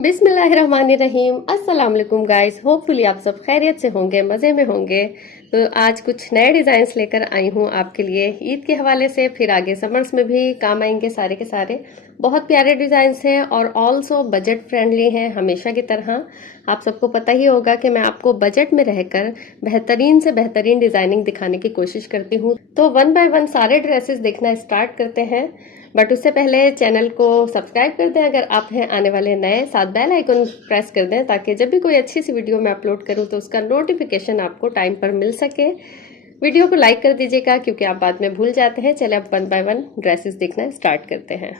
बिस्मिल्लाहिर्रहमानिर्रहीम। अस्सलाम वालेकुम गाइस। होपफुली आप सब खैरियत से होंगे, मज़े में होंगे। तो आज कुछ नए डिज़ाइंस लेकर आई हूँ आपके लिए ईद के हवाले से, फिर आगे समर्स में भी काम आएंगे सारे के सारे। बहुत प्यारे डिज़ाइंस हैं और ऑल्सो बजट फ्रेंडली हैं हमेशा की तरह। आप सबको पता ही होगा कि मैं आपको बजट में रहकर बेहतरीन से बेहतरीन डिज़ाइनिंग दिखाने की कोशिश करती हूँ। तो वन बाय वन सारे ड्रेसेस देखना स्टार्ट करते हैं, बट उससे पहले चैनल को सब्सक्राइब कर दें अगर आप हैं आने वाले नए, साथ बेल आइकन प्रेस कर दें ताकि जब भी कोई अच्छी सी वीडियो मैं अपलोड करूं तो उसका नोटिफिकेशन आपको टाइम पर मिल सके। वीडियो को लाइक कर दीजिएगा क्योंकि आप बाद में भूल जाते हैं। चले अब वन बाय वन ड्रेसेस देखना स्टार्ट करते हैं।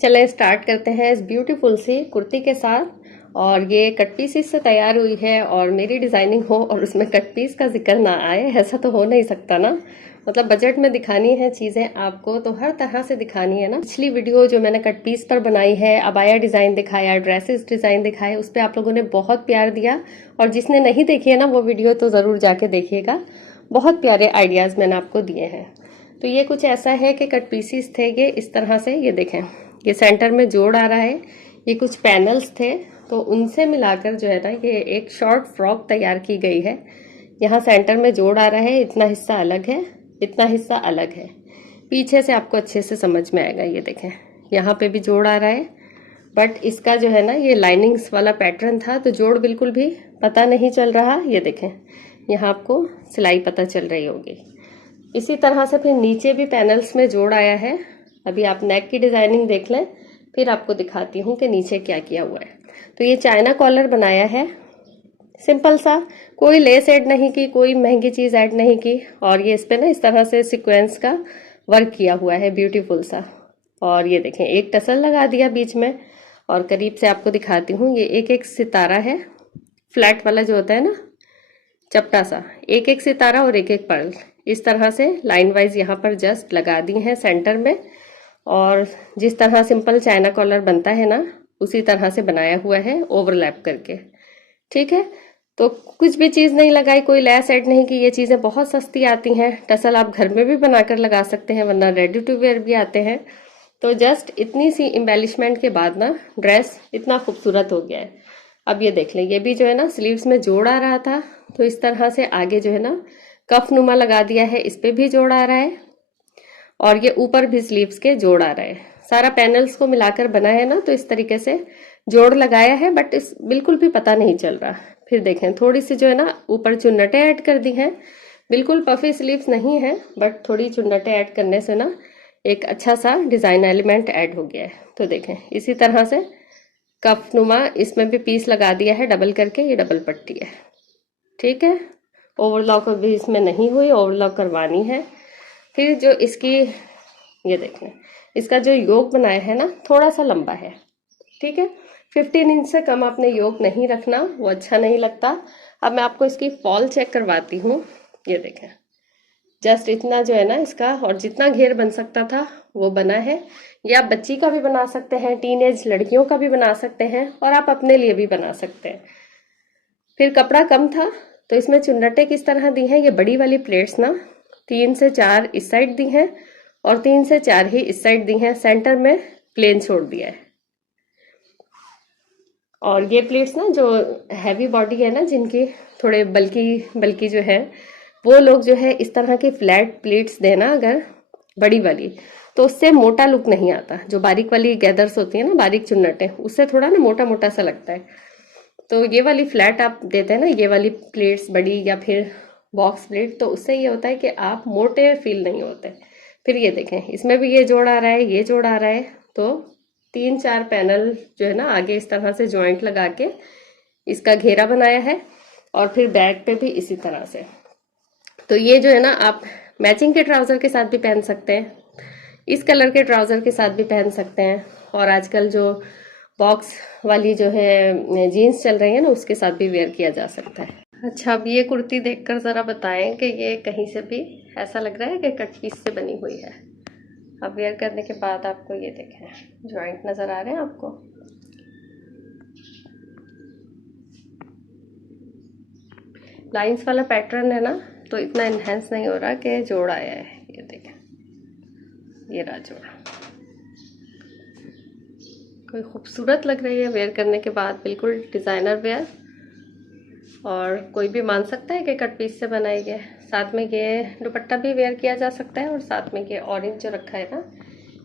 चले स्टार्ट करते हैं इस ब्यूटीफुल सी कुर्ती के साथ। और ये कट पीस से तैयार हुई है और मेरी डिजाइनिंग हो और उसमें कट पीस का जिक्र ना आए, ऐसा तो हो नहीं सकता ना। मतलब बजट में दिखानी है चीजें आपको तो हर तरह से दिखानी है ना। पिछली वीडियो जो मैंने कट पीस पर बनाई है, अबाया डिजाइन दिखाया, ड्रेसेस डिजाइन दिखाए, उस पर आप लोगों ने बहुत प्यार दिया। और जिसने नहीं देखी है ना वो वीडियो तो जरूर जाके देखिएगा। बहुत प्यारे आइडियाज मैंने आपको दिए हैं। तो ये कुछ ऐसा है कि कट पीसीस थे ये इस तरह से, ये देखें, ये सेंटर में जोड़ आ रहा है। ये कुछ पैनल्स थे तो उनसे मिलाकर जो है ना ये एक शॉर्ट फ्रॉक तैयार की गई है। यहाँ सेंटर में जोड़ आ रहा है, इतना हिस्सा अलग है, इतना हिस्सा अलग है। पीछे से आपको अच्छे से समझ में आएगा। ये देखें, यहाँ पे भी जोड़ आ रहा है, बट इसका जो है ना ये लाइनिंग्स वाला पैटर्न था तो जोड़ बिल्कुल भी पता नहीं चल रहा। ये देखें, यहाँ आपको सिलाई पता चल रही होगी। इसी तरह से फिर नीचे भी पैनल्स में जोड़ आया है। अभी आप नेक की डिजाइनिंग देख लें, फिर आपको दिखाती हूँ कि नीचे क्या किया हुआ है। तो ये चाइना कॉलर बनाया है, सिंपल सा, कोई लेस ऐड नहीं की, कोई महंगी चीज ऐड नहीं की। और ये इस पे ना इस तरह से सीक्वेंस का वर्क किया हुआ है, ब्यूटीफुल सा। और ये देखें, एक टसल लगा दिया बीच में। और करीब से आपको दिखाती हूँ, ये एक एक सितारा है, फ्लैट वाला जो होता है ना, चपटा सा, एक एक सितारा और एक एक पर्ल इस तरह से लाइन वाइज यहाँ पर जस्ट लगा दी है सेंटर में। और जिस तरह सिंपल चाइना कॉलर बनता है ना उसी तरह से बनाया हुआ है ओवरलैप करके। ठीक है, तो कुछ भी चीज नहीं लगाई, कोई लैस ऐड नहीं की। ये चीजें बहुत सस्ती आती हैं, टसल आप घर में भी बनाकर लगा सकते हैं वरना रेडी टू वेयर भी आते हैं। तो जस्ट इतनी सी एम्बेलिशमेंट के बाद ना ड्रेस इतना खूबसूरत हो गया है। अब ये देख लें, ये भी जो है ना स्लीव्स में जोड़ आ रहा था तो इस तरह से आगे जो है ना कफ नुमा लगा दिया है, इस पे भी जोड़ आ रहा है। और ये ऊपर भी स्लीव्स के जोड़ आ रहा है। सारा पैनल्स को मिलाकर बना है ना तो इस तरीके से जोड़ लगाया है, बट इस बिल्कुल भी पता नहीं चल रहा। फिर देखें, थोड़ी सी जो है ना ऊपर चुन्नटें ऐड कर दी हैं। बिल्कुल पफी स्लीव्स नहीं है, बट थोड़ी चुन्नटें ऐड करने से ना एक अच्छा सा डिजाइन एलिमेंट ऐड हो गया है। तो देखें, इसी तरह से कफ नुमा इसमें भी पीस लगा दिया है डबल करके, ये डबल पट्टी है। ठीक है, ओवरलॉक भी इसमें नहीं हुई, ओवरलॉक करवानी है। फिर जो इसकी, ये देखें, इसका जो योक बनाया है ना थोड़ा सा लंबा है। ठीक है, 15 इंच से कम आपने योक नहीं रखना, वो अच्छा नहीं लगता। अब मैं आपको इसकी फॉल चेक करवाती हूँ। ये देखें, जस्ट इतना जो है ना इसका, और जितना घेर बन सकता था वो बना है। ये आप बच्ची का भी बना सकते हैं, टीनेज लड़कियों का भी बना सकते हैं, और आप अपने लिए भी बना सकते हैं। फिर कपड़ा कम था तो इसमें चुन्नटे किस तरह दी हैं, ये बड़ी वाली प्लेट्स ना 3 से 4 इस साइड दी हैं और 3 से 4 ही इस साइड दी हैं। सेंटर में प्लेन छोड़ दिया है। और ये प्लेट्स ना जो हैवी बॉडी है ना, जिनकी थोड़े बल्कि बल्कि जो है, वो लोग जो है इस तरह की फ्लैट प्लेट्स देना अगर बड़ी वाली, तो उससे मोटा लुक नहीं आता। जो बारीक वाली गैदर्स होती है ना, बारीक चुन्नटें, उससे थोड़ा ना मोटा मोटा सा लगता है। तो ये वाली फ्लैट आप देते हैं ना, ये वाली प्लेट्स बड़ी या फिर बॉक्स प्लेट, तो उससे ये होता है कि आप मोटे फील नहीं होते। फिर ये देखें, इसमें भी ये जोड़ आ रहा है, ये जोड़ आ रहा है। तो 3-4 पैनल जो है ना आगे इस तरह से जॉइंट लगा के इसका घेरा बनाया है। और फिर बैक पे भी इसी तरह से। तो ये जो है ना आप मैचिंग के ट्राउजर के साथ भी पहन सकते हैं, इस कलर के ट्राउजर के साथ भी पहन सकते हैं, और आजकल जो बॉक्स वाली जो है जीन्स चल रही है ना उसके साथ भी वेयर किया जा सकता है। अच्छा, अब ये कुर्ती देखकर ज़रा बताएं कि ये कहीं से भी ऐसा लग रहा है कि कट पीस से बनी हुई है। अब वेयर करने के बाद आपको ये देखें, जॉइंट नज़र आ रहे हैं आपको। लाइंस वाला पैटर्न है ना तो इतना इन्हेंस नहीं हो रहा कि जोड़ आया है। ये देखें, ये रहा जोड़, कोई खूबसूरत लग रही है वेयर करने के बाद, बिल्कुल डिज़ाइनर वेयर। और कोई भी मान सकता है कि कट पीस से बनाई गई। साथ में ये दुपट्टा भी वेयर किया जा सकता है और साथ में ये ऑरेंज जो रखा है ना,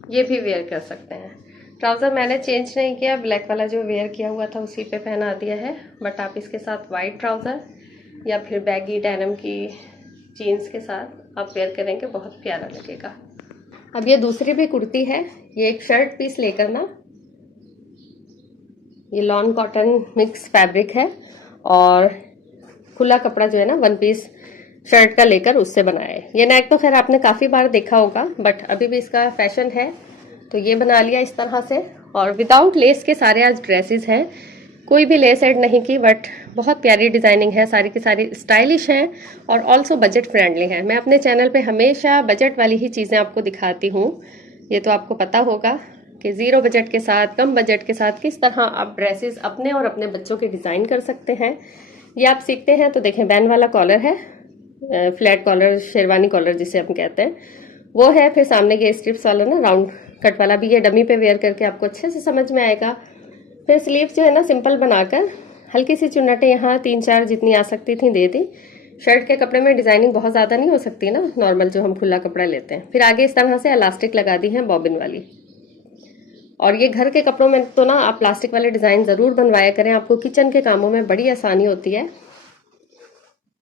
ये भी वेयर कर सकते हैं। ट्राउज़र मैंने चेंज नहीं किया, ब्लैक वाला जो वेयर किया हुआ था उसी पे पहना दिया है। बट आप इसके साथ वाइट ट्राउज़र या फिर बैगी डेनिम की जीन्स के साथ आप वेयर करेंगे, बहुत प्यारा लगेगा। अब ये दूसरी भी कुर्ती है। ये एक शर्ट पीस लेकर ना, ये लॉन कॉटन मिक्स फैब्रिक है और खुला कपड़ा जो है ना वन पीस शर्ट का लेकर उससे बनाया है। ये नेक तो खैर आपने काफ़ी बार देखा होगा, बट अभी भी इसका फैशन है तो ये बना लिया इस तरह से। और विदाउट लेस के सारे आज ड्रेसेस हैं, कोई भी लेस ऐड नहीं की, बट बहुत प्यारी डिज़ाइनिंग है, सारी की सारी स्टाइलिश हैं और ऑल्सो बजट फ्रेंडली है। मैं अपने चैनल पे हमेशा बजट वाली ही चीज़ें आपको दिखाती हूँ, ये तो आपको पता होगा कि ज़ीरो बजट के साथ, कम बजट के साथ किस तरह आप ड्रेसेस अपने और अपने बच्चों के डिज़ाइन कर सकते हैं, ये आप सीखते हैं। तो देखें, बैन वाला कॉलर है, फ्लैट कॉलर, शेरवानी कॉलर जिसे हम कहते हैं, वो है। फिर सामने ये स्ट्रिप्स वाला ना राउंड कट वाला भी, ये डमी पे वेयर करके आपको अच्छे से समझ में आएगा। फिर स्लीव्स जो है ना सिंपल बनाकर हल्की सी चुन्नटें यहाँ 3-4 जितनी आ सकती थी दे दी। शर्ट के कपड़े में डिजाइनिंग बहुत ज़्यादा नहीं हो सकती ना, नॉर्मल जो हम खुला कपड़ा लेते हैं। फिर आगे इस तरह से इलास्टिक लगा दी है बॉबिन वाली। और ये घर के कपड़ों में तो ना आप प्लास्टिक वाले डिज़ाइन ज़रूर बनवाया करें, आपको किचन के कामों में बड़ी आसानी होती है।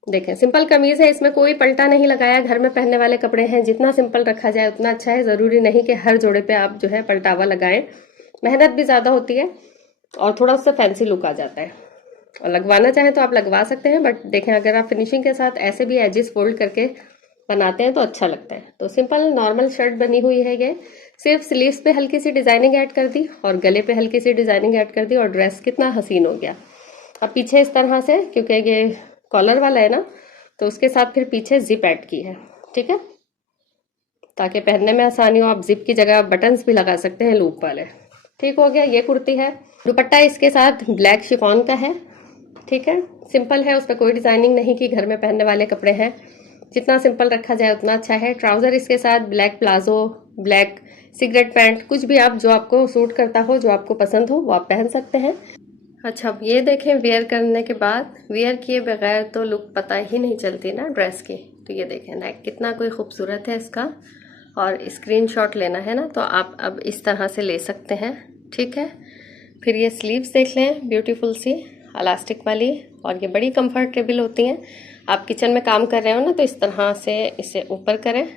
देखें, सिंपल कमीज है, इसमें कोई पलटा नहीं लगाया, घर में पहनने वाले कपड़े हैं, जितना सिंपल रखा जाए उतना अच्छा है। ज़रूरी नहीं कि हर जोड़े पे आप जो है पलटावा लगाएं, मेहनत भी ज़्यादा होती है और थोड़ा उससे फैंसी लुक आ जाता है। और लगवाना चाहें तो आप लगवा सकते हैं, बट देखें अगर आप फिनिशिंग के साथ ऐसे भी एजेस फोल्ड करके बनाते हैं तो अच्छा लगता है। तो सिंपल नॉर्मल शर्ट बनी हुई है ये, सिर्फ स्लीव्स पे हल्की सी डिजाइनिंग ऐड कर दी और गले पे हल्की सी डिजाइनिंग ऐड कर दी और ड्रेस कितना हसीन हो गया। अब पीछे इस तरह से, क्योंकि ये कॉलर वाला है ना, तो उसके साथ फिर पीछे जिप ऐड की है, ठीक है, ताकि पहनने में आसानी हो। आप जिप की जगह बटन्स भी लगा सकते हैं लूप वाले। ठीक हो गया, ये कुर्ती है। दुपट्टा इसके साथ ब्लैक शिफॉन का है, ठीक है, सिंपल है, उस पर कोई डिजाइनिंग नहीं की, घर में पहनने वाले कपड़े हैं, जितना सिंपल रखा जाए उतना अच्छा है। ट्राउजर इसके साथ black palazzo, black cigarette pant, कुछ भी आप जो आपको सूट करता हो, जो आपको पसंद हो वो आप पहन सकते हैं। अच्छा, अब ये देखें, वेयर करने के बाद, वेयर किए बगैर तो लुक पता ही नहीं चलती ना ड्रेस की। तो ये देखें नेक कितना कोई खूबसूरत है इसका, और स्क्रीनशॉट लेना है ना तो आप अब इस तरह से ले सकते हैं, ठीक है। फिर ये स्लीव्स देख लें, ब्यूटीफुल सी इलास्टिक वाली, और ये बड़ी कंफर्टेबल होती हैं। आप किचन में काम कर रहे हो ना तो इस तरह से इसे ऊपर करें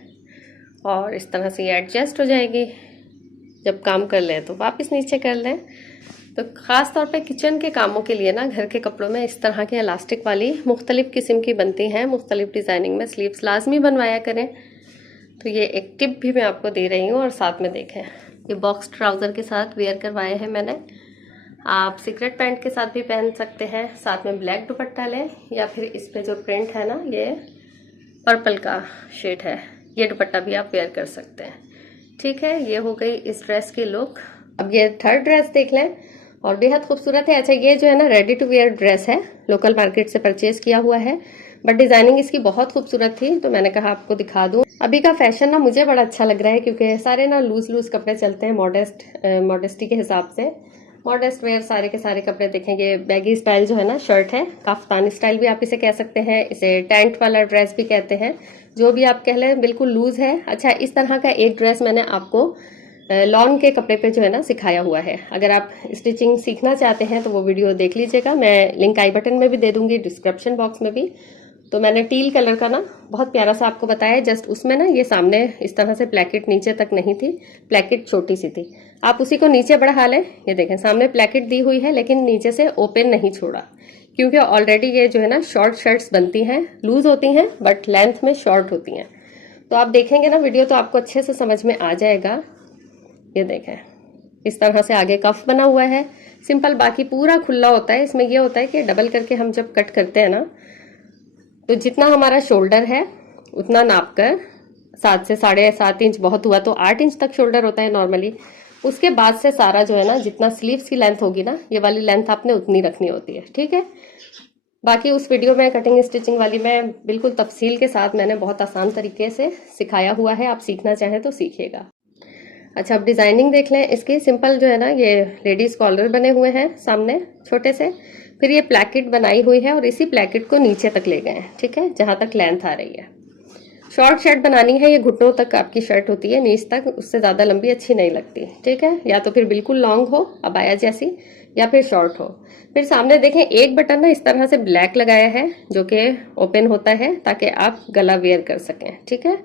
और इस तरह से ये एडजस्ट हो जाएगी। जब काम कर लें तो वापस नीचे कर लें। तो ख़ास तौर पे किचन के कामों के लिए ना घर के कपड़ों में इस तरह के इलास्टिक वाली मुख्तलिफ किस्म की बनती हैं, मुख्तलिफ डिज़ाइनिंग में स्लीव्स लाजमी बनवाया करें। तो ये एक टिप भी मैं आपको दे रही हूँ। और साथ में देखें, ये बॉक्स ट्राउज़र के साथ वेयर करवाए हैं मैंने, आप सिगरेट पैंट के साथ भी पहन सकते हैं। साथ में ब्लैक दुपट्टा लें, या फिर इस पे जो प्रिंट है ना, ये पर्पल का शेड है, ये दुपट्टा भी आप वेयर कर सकते हैं, ठीक है। ये हो गई इस ड्रेस की लुक। अब ये थर्ड ड्रेस देख लें, और बेहद खूबसूरत है। अच्छा, ये जो है ना रेडी टू वेयर ड्रेस है, लोकल मार्केट से परचेज किया हुआ है, बट डिजाइनिंग इसकी बहुत खूबसूरत थी तो मैंने कहा आपको दिखा दूं। अभी का फैशन ना मुझे बड़ा अच्छा लग रहा है, क्योंकि सारे ना लूज लूज कपड़े चलते हैं, मॉडेस्टी के हिसाब से। मॉडेस्ट वेयर सारे के सारे कपड़े देखेंगे। बैगी स्टाइल जो है ना शर्ट है, काफ्तानी स्टाइल भी आप इसे कह सकते हैं, इसे टेंट वाला ड्रेस भी कहते हैं, जो भी आप कह लें, बिल्कुल लूज है। अच्छा, इस तरह का एक ड्रेस मैंने आपको लॉन के कपड़े पे जो है ना सिखाया हुआ है। अगर आप स्टिचिंग सीखना चाहते हैं तो वो वीडियो देख लीजिएगा, मैं लिंक आई बटन में भी दे दूंगी, डिस्क्रिप्शन बॉक्स में भी। तो मैंने टील कलर का ना बहुत प्यारा सा आपको बताया, जस्ट उसमें ना ये सामने इस तरह से प्लेकेट नीचे तक नहीं थी, प्लेकेट छोटी सी थी, आप उसी को नीचे बढ़ा लें। ये देखें सामने प्लेकेट दी हुई है, लेकिन नीचे से ओपन नहीं छोड़ा, क्योंकि ऑलरेडी ये जो है ना शॉर्ट शर्ट्स बनती हैं, लूज होती हैं बट लेंथ में शॉर्ट होती हैं। तो आप देखेंगे ना वीडियो तो आपको अच्छे से समझ में आ जाएगा। ये देखें इस तरह से आगे कफ बना हुआ है, सिंपल, बाकी पूरा खुला होता है। इसमें ये होता है कि डबल करके हम जब कट करते हैं ना, तो जितना हमारा शोल्डर है उतना नाप कर, 7 से 7.5 इंच बहुत हुआ तो 8 इंच तक शोल्डर होता है नॉर्मली। उसके बाद से सारा जो है ना, जितना स्लीव्स की लेंथ होगी ना, ये वाली लेंथ आपने उतनी रखनी होती है, ठीक है। बाकी उस वीडियो में कटिंग स्टिचिंग वाली में बिल्कुल तफसील के साथ मैंने बहुत आसान तरीके से सिखाया हुआ है, आप सीखना चाहें तो सीखिएगा। अच्छा, अब डिजाइनिंग देख लें इसकी। सिंपल जो है ना, ये लेडीज कॉलर बने हुए हैं सामने छोटे से, फिर ये प्लैकेट बनाई हुई है और इसी प्लैकेट को नीचे तक ले गए हैं, ठीक है, जहां तक लेंथ आ रही है। शॉर्ट शर्ट बनानी है, ये घुटनों तक आपकी शर्ट होती है, नीच तक, उससे ज्यादा लंबी अच्छी नहीं लगती, ठीक है। या तो फिर बिल्कुल लॉन्ग हो अबाया जैसी, या फिर शॉर्ट हो। फिर सामने देखें एक बटन ना इस तरह से ब्लैक लगाया है जो कि ओपन होता है ताकि आप गला वेयर कर सकें, ठीक है,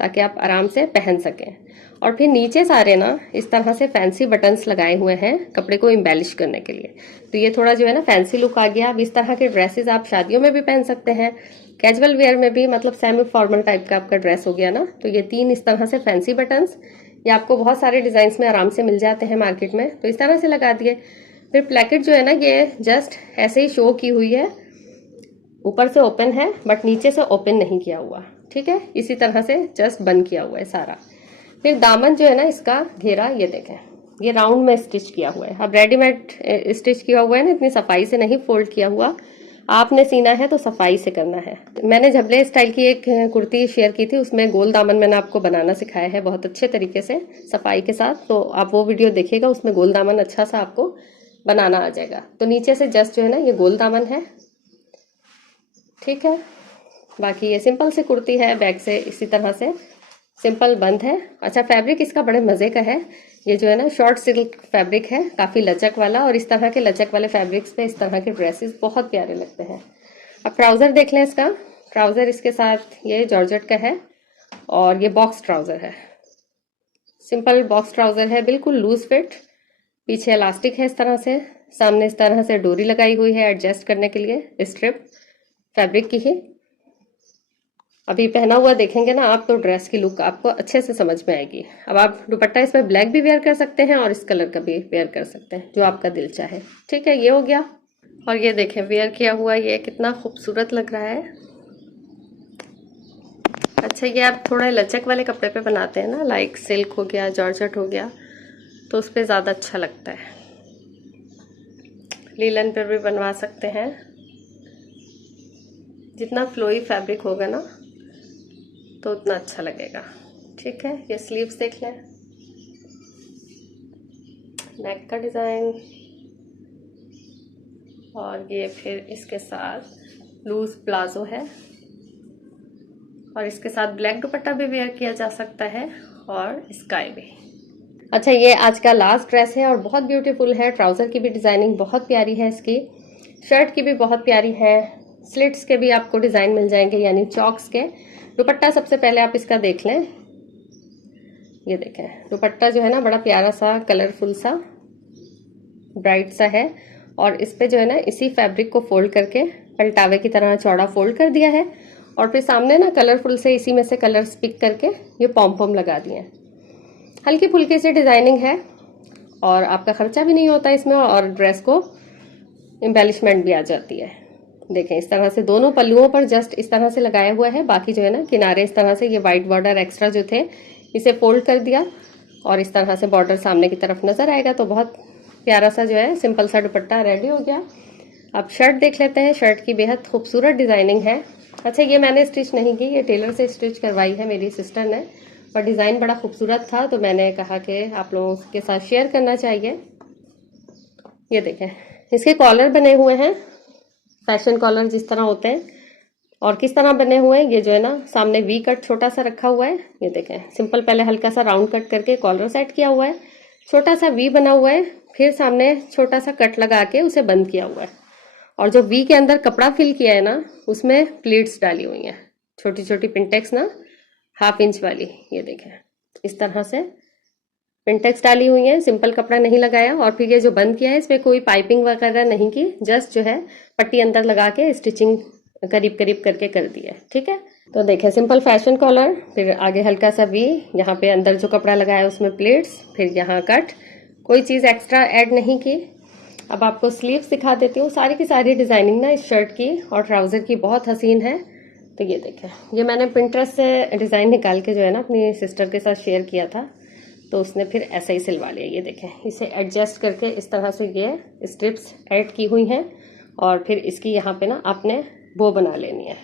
ताकि आप आराम से पहन सकें। और फिर नीचे सारे ना इस तरह से फैंसी बटन्स लगाए हुए हैं कपड़े को एम्बेलिश करने के लिए। तो ये थोड़ा जो है ना फैंसी लुक आ गया। अब इस तरह के ड्रेसेस आप शादियों में भी पहन सकते हैं, कैजुअल वेयर में भी, मतलब सेमी फॉर्मल टाइप का आपका ड्रेस हो गया ना। तो ये 3 इस तरह से फैंसी बटन्स, ये आपको बहुत सारे डिजाइन में आराम से मिल जाते हैं मार्केट में, तो इस तरह से लगा दिए। फिर प्लेकेट जो है ना, ये जस्ट ऐसे ही शो की हुई है, ऊपर से ओपन है बट नीचे से ओपन नहीं किया हुआ, ठीक है, इसी तरह से जस्ट बंद किया हुआ है सारा। फिर दामन जो है ना इसका घेरा, ये देखें, ये राउंड में स्टिच किया हुआ है। अब रेडीमेड स्टिच किया हुआ है ना, इतनी सफाई से नहीं फोल्ड किया हुआ, आपने सीना है तो सफाई से करना है। मैंने झबले स्टाइल की एक कुर्ती शेयर की थी, उसमें गोल दामन मैंने आपको बनाना सिखाया है बहुत अच्छे तरीके से सफाई के साथ, तो आप वो वीडियो देखिएगा, उसमें गोल दामन अच्छा सा आपको बनाना आ जाएगा। तो नीचे से जस्ट जो है ना ये गोल दामन है, ठीक है। बाकी ये सिंपल से कुर्ती है, बैक से इसी तरह से सिंपल बंद है। अच्छा, फैब्रिक इसका बड़े मजे का है, ये जो है ना शॉर्ट सिल्क फैब्रिक है, काफी लचक वाला, और इस तरह के लचक वाले फैब्रिक्स पे इस तरह के ड्रेसेस बहुत प्यारे लगते हैं। अब ट्राउजर देख लें इसका। ट्राउजर इसके साथ ये जॉर्जेट का है और ये बॉक्स ट्राउजर है, सिंपल बॉक्स ट्राउजर है, बिल्कुल लूज फिट, पीछे इलास्टिक है इस तरह से, सामने इस तरह से डोरी लगाई हुई है एडजस्ट करने के लिए, स्ट्रिप फैब्रिक की ही। अभी पहना हुआ देखेंगे ना आप तो ड्रेस की लुक आपको अच्छे से समझ में आएगी। अब आप दुपट्टा इसमें ब्लैक भी वेयर कर सकते हैं और इस कलर का भी वेयर कर सकते हैं, जो आपका दिल चाहे, ठीक है। ये हो गया। और ये देखें वेयर किया हुआ, ये कितना खूबसूरत लग रहा है। अच्छा, ये आप थोड़ा लचक वाले कपड़े पे बनाते हैं ना, लाइक सिल्क हो गया, जॉर्जेट हो गया, तो उस पर ज़्यादा अच्छा लगता है। लीलन पर भी बनवा सकते हैं, जितना फ्लोई फैब्रिक होगा ना तो उतना अच्छा लगेगा, ठीक है। ये स्लीव्स देख लें, नेक का डिज़ाइन, और ये फिर इसके साथ लूज प्लाजो है, और इसके साथ ब्लैक दुपट्टा भी वेयर किया जा सकता है, और स्काई भी। अच्छा, ये आज का लास्ट ड्रेस है और बहुत ब्यूटीफुल है। ट्राउजर की भी डिजाइनिंग बहुत प्यारी है इसकी, शर्ट की भी बहुत प्यारी है, स्लिट्स के भी आपको डिजाइन मिल जाएंगे यानी चॉक्स के। दुपट्टा सबसे पहले आप इसका देख लें, ये देखें दुपट्टा जो है ना बड़ा प्यारा सा कलरफुल सा ब्राइट सा है, और इस पे जो है ना इसी फैब्रिक को फोल्ड करके पलटावे की तरह चौड़ा फोल्ड कर दिया है, और फिर सामने ना कलरफुल से इसी में से कलर्स पिक करके ये पॉम पॉम लगा दिए हैं। हल्की फुल्की सी डिजाइनिंग है और आपका खर्चा भी नहीं होता इसमें, और ड्रेस को एम्बेलिशमेंट भी आ जाती है। देखें इस तरह से दोनों पल्लुओं पर जस्ट इस तरह से लगाया हुआ है, बाकी जो है ना किनारे इस तरह से ये वाइट बॉर्डर एक्स्ट्रा जो थे इसे फोल्ड कर दिया, और इस तरह से बॉर्डर सामने की तरफ नजर आएगा, तो बहुत प्यारा सा जो है सिंपल सा दुपट्टा रेडी हो गया। अब शर्ट देख लेते हैं, शर्ट की बेहद खूबसूरत डिजाइनिंग है। अच्छा, ये मैंने स्टिच नहीं की, ये टेलर से स्टिच करवाई है मेरी सिस्टर ने, और डिजाइन बड़ा खूबसूरत था तो मैंने कहा कि आप लोगों के साथ शेयर करना चाहिए। ये देखें इसके कॉलर बने हुए हैं, फैशन कॉलर जिस तरह होते हैं, और किस तरह बने हुए हैं, ये जो है ना सामने वी कट छोटा सा रखा हुआ है, ये देखें सिंपल पहले हल्का सा राउंड कट करके कॉलर सेट किया हुआ है, छोटा सा वी बना हुआ है, फिर सामने छोटा सा कट लगा के उसे बंद किया हुआ है, और जो वी के अंदर कपड़ा फिल किया है ना उसमें प्लीट्स डाली हुई हैं, छोटी छोटी पिंटेक्स ना 1/2 इंच वाली, ये देखें इस तरह से पिंटेक्स डाली हुई है, सिंपल कपड़ा नहीं लगाया। और फिर ये जो बंद किया है इसमें कोई पाइपिंग वगैरह नहीं की, जस्ट जो है पट्टी अंदर लगा के स्टिचिंग करीब करीब करके कर दी है, ठीक है। तो देखें सिंपल फैशन कॉलर, फिर आगे हल्का सा वी, यहाँ पे अंदर जो कपड़ा लगाया उसमें प्लेट्स, फिर यहाँ कट, कोई चीज़ एक्स्ट्रा ऐड नहीं की। अब आपको स्लीव्स दिखा देती हूँ, सारी की सारी डिजाइनिंग ना इस शर्ट की और ट्राउजर की बहुत हसीन है। तो ये देखें, ये मैंने पिंटरेस्ट से डिज़ाइन निकाल के जो है ना अपनी सिस्टर के साथ शेयर किया था, तो उसने फिर ऐसे ही सिलवा लिया। ये देखें इसे एडजस्ट करके इस तरह से ये स्ट्रिप्स ऐड की हुई हैं, और फिर इसकी यहाँ पे ना आपने बो बना लेनी है,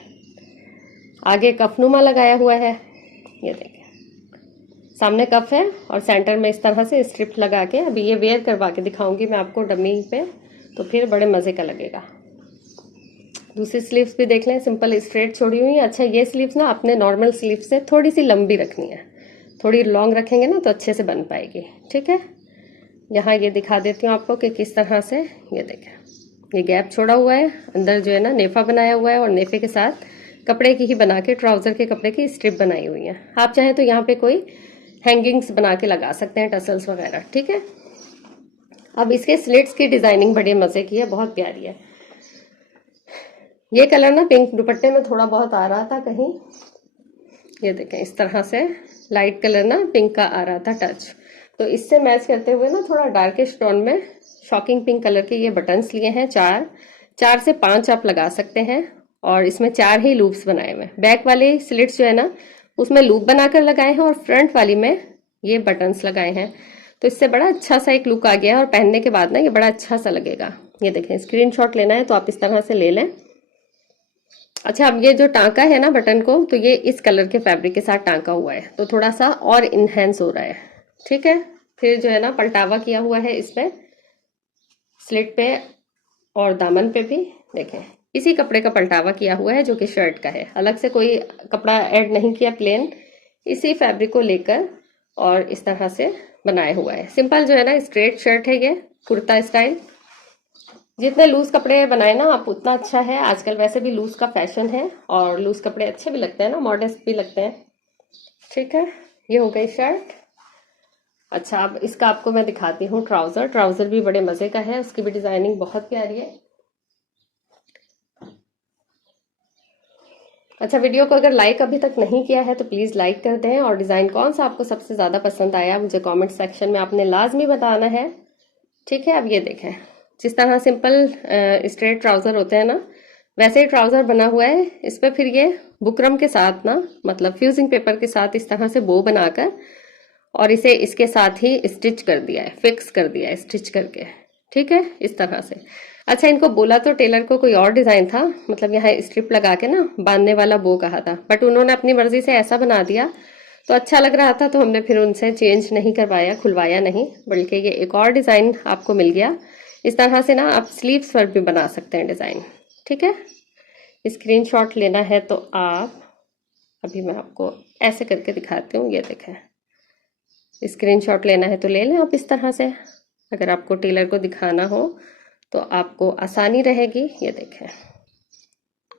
आगे कफनुमा लगाया हुआ है, ये देखें सामने कफ है और सेंटर में इस तरह से स्ट्रिप लगा के अभी ये वेयर करवा के दिखाऊंगी मैं आपको डमी पे, तो फिर बड़े मज़े का लगेगा। दूसरी स्लीव्स भी देख लें, सिंपल स्ट्रेट छोड़ी हुई है। अच्छा, ये स्लीव्स ना अपने नॉर्मल स्लीव से थोड़ी सी लंबी रखनी है, थोड़ी लॉन्ग रखेंगे ना तो अच्छे से बन पाएगी। ठीक है, यहाँ ये दिखा देती हूँ आपको कि किस तरह से, ये देखें ये गैप छोड़ा हुआ है, अंदर जो है ना नेफा बनाया हुआ है और नेफे के साथ कपड़े की ही बना के ट्राउजर के कपड़े की स्ट्रिप बनाई हुई है। आप चाहें तो यहाँ पे कोई हैंगिंग्स बना के लगा सकते हैं, टसल्स वगैरह। ठीक है, अब इसके स्लिट्स की डिजाइनिंग बड़े मजे की है, बहुत प्यारी है। ये कलर ना पिंक दुपट्टे में थोड़ा बहुत आ रहा था कहीं, ये देखें इस तरह से लाइट कलर ना पिंक का आ रहा था टच, तो इससे मैच करते हुए ना थोड़ा डार्किश टोन में शॉकिंग पिंक कलर के ये बटन्स लिए हैं। 4 से 5 आप लगा सकते हैं और इसमें 4 ही लूप्स बनाए हुए। बैक वाले स्लिट्स जो है ना उसमें लूप बनाकर लगाए हैं और फ्रंट वाली में ये बटन्स लगाए हैं, तो इससे बड़ा अच्छा सा एक लुक आ गया है और पहनने के बाद ना ये बड़ा अच्छा सा लगेगा। ये देखें, स्क्रीनशॉट लेना है तो आप इस तरह से ले लें। अच्छा, अब ये जो टांका है ना बटन को, तो ये इस कलर के फैब्रिक के साथ टांका हुआ है तो थोड़ा सा और इनहेंस हो रहा है। ठीक है, फिर जो है ना पलटावा किया हुआ है इस पे, स्लिट पे और दामन पे भी देखें इसी कपड़े का पलटावा किया हुआ है जो कि शर्ट का है, अलग से कोई कपड़ा ऐड नहीं किया, प्लेन इसी फैब्रिक को लेकर और इस तरह से बनाया हुआ है। सिंपल जो है ना स्ट्रेट शर्ट है, ये कुर्ता स्टाइल। जितने लूज कपड़े बनाए ना आप उतना अच्छा है, आजकल वैसे भी लूज का फैशन है और लूज कपड़े अच्छे भी लगते हैं ना, मॉडेस्ट भी लगते हैं। ठीक है, ये हो गई शर्ट। अच्छा, अब इसका आपको मैं दिखाती हूँ ट्राउजर। ट्राउजर भी बड़े मजे का है, उसकी भी डिजाइनिंग बहुत प्यारी है। अच्छा, वीडियो को अगर लाइक अभी तक नहीं किया है तो प्लीज लाइक कर दें और डिजाइन कौन सा आपको सबसे ज्यादा पसंद आया मुझे कमेंट सेक्शन में आपने लाजमी बताना है। ठीक है, अब ये देखें जिस तरह सिंपल स्ट्रेट ट्राउजर होते हैं ना वैसे ही ट्राउजर बना हुआ है। इस पर फिर ये बुकरम के साथ ना, मतलब फ्यूजिंग पेपर के साथ इस तरह से बो बनाकर और इसे इसके साथ ही स्टिच कर दिया है, फिक्स कर दिया है स्टिच करके। ठीक है, इस तरह से। अच्छा, इनको बोला तो टेलर को कोई और डिजाइन था, मतलब यहाँ स्ट्रिप लगा के ना बांधने वाला बो कहा था, बट उन्होंने अपनी मर्जी से ऐसा बना दिया तो अच्छा लग रहा था, तो हमने फिर उनसे चेंज नहीं करवाया, खुलवाया नहीं, बल्कि ये एक और डिजाइन आपको मिल गया। इस तरह से ना आप स्लीव्स पर भी बना सकते हैं डिजाइन। ठीक है, स्क्रीनशॉट लेना है तो आप, अभी मैं आपको ऐसे करके दिखाती हूँ, ये देखें स्क्रीनशॉट लेना है तो ले लें आप इस तरह से। अगर आपको टेलर को दिखाना हो तो आपको आसानी रहेगी। ये देखें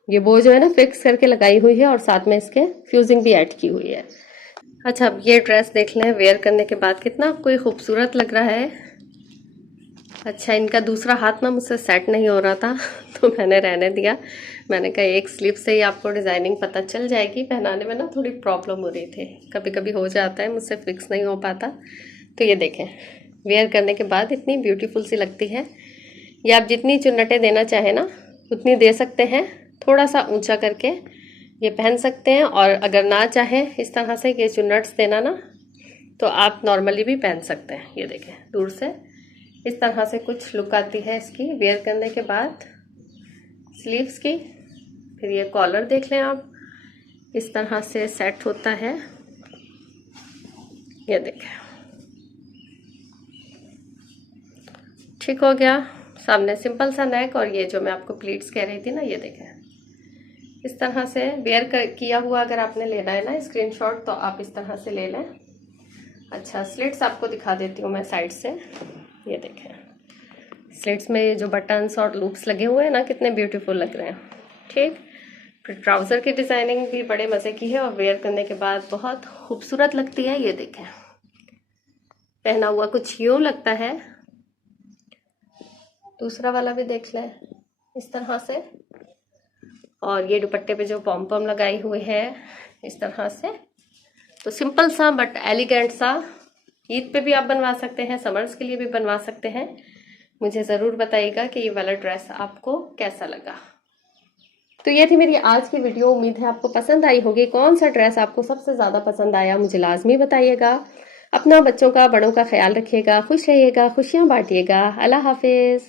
ये बो जो है ना फिक्स करके लगाई हुई है और साथ में इसके फ्यूजिंग भी ऐड की हुई है। अच्छा, अब ये ड्रेस देख लें वेयर करने के बाद कितना कोई खूबसूरत लग रहा है। अच्छा, इनका दूसरा हाथ ना मुझसे सेट नहीं हो रहा था तो मैंने रहने दिया। मैंने कहा एक स्लीव से ही आपको डिजाइनिंग पता चल जाएगी, पहनाने में ना थोड़ी प्रॉब्लम हो रही थी, कभी कभी हो जाता है मुझसे फिक्स नहीं हो पाता। तो ये देखें वेयर करने के बाद इतनी ब्यूटीफुल सी लगती है। ये आप जितनी चुन्नटें देना चाहे ना उतनी दे सकते हैं, थोड़ा सा ऊंचा करके ये पहन सकते हैं, और अगर ना चाहें इस तरह से ये चुन्नट्स देना ना तो आप नॉर्मली भी पहन सकते हैं। ये देखें दूर से इस तरह से कुछ लुक आती है इसकी वेयर करने के बाद स्लीव्स की। फिर ये कॉलर देख लें आप, इस तरह से सेट होता है। ये देखें ठीक हो गया, सामने सिंपल सा नेक और ये जो मैं आपको प्लीट्स कह रही थी ना, ये देखें इस तरह से वेयर किया हुआ अगर आपने लेना है ना स्क्रीनशॉट तो आप इस तरह से ले लें। अच्छा, स्लिट्स आपको दिखा देती हूँ मैं साइड से। ये देखें स्लिट्स में ये जो बटन्स और लूप्स लगे हुए हैं ना कितने ब्यूटीफुल लग रहे हैं। ठीक, फिर ट्राउजर की डिजाइनिंग भी बड़े मजे की है और वेयर करने के बाद बहुत खूबसूरत लगती है। ये देखें पहना हुआ कुछ यूं लगता है। दूसरा वाला भी देख लें इस तरह से, और ये दुपट्टे पे जो पॉम पॉम लगाई हुई है इस तरह से। तो सिंपल सा बट एलिगेंट सा, ईद पे भी आप बनवा सकते हैं, समर्स के लिए भी बनवा सकते हैं। मुझे ज़रूर बताइएगा कि ये वाला ड्रेस आपको कैसा लगा। तो ये थी मेरी आज की वीडियो, उम्मीद है आपको पसंद आई होगी। कौन सा ड्रेस आपको सबसे ज़्यादा पसंद आया मुझे लाजमी बताइएगा। अपना, बच्चों का, बड़ों का ख्याल रखिएगा, खुश रहिएगा, खुशियाँ बांटिएगा। अल्लाह हाफिज़।